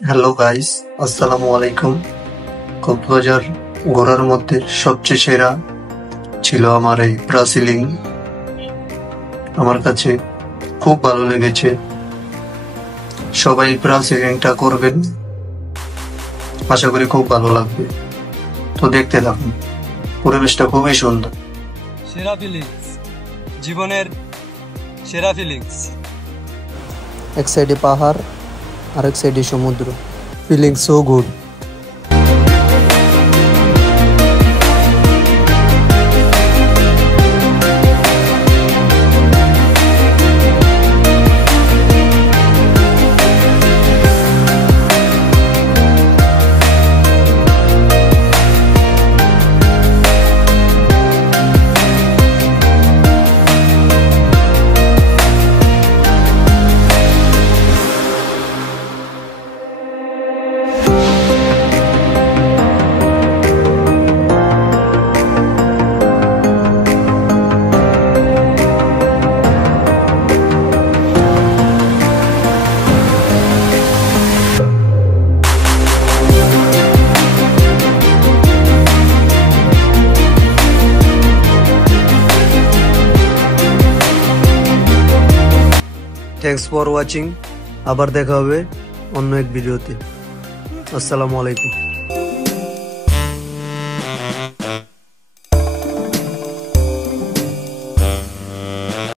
Hello guys, আসসালামু আলাইকুম। কক্সবাজার ঘোরার মধ্যে সবচেয়ে সেরা ছিল আমার এই ব্রাসিলিং। আমার কাছে খুব ভালো লেগেছে। সবাই ব্রাসিলিংটা করবেন, আশা করি খুব ভালো লাগবে। তো দেখতে থাকুন, পরিবেশটা খুবই সুন্দর। সেরা ফিলিংস, জীবনের সেরা ফিলিংস। এক সাইডে পাহাড় আর এক সাইডে সমুদ্র। Feeling so good. Thanks for watching. আবার দেখা হবে অন্য এক ভিডিওতে। আসসালামু আলাইকুম।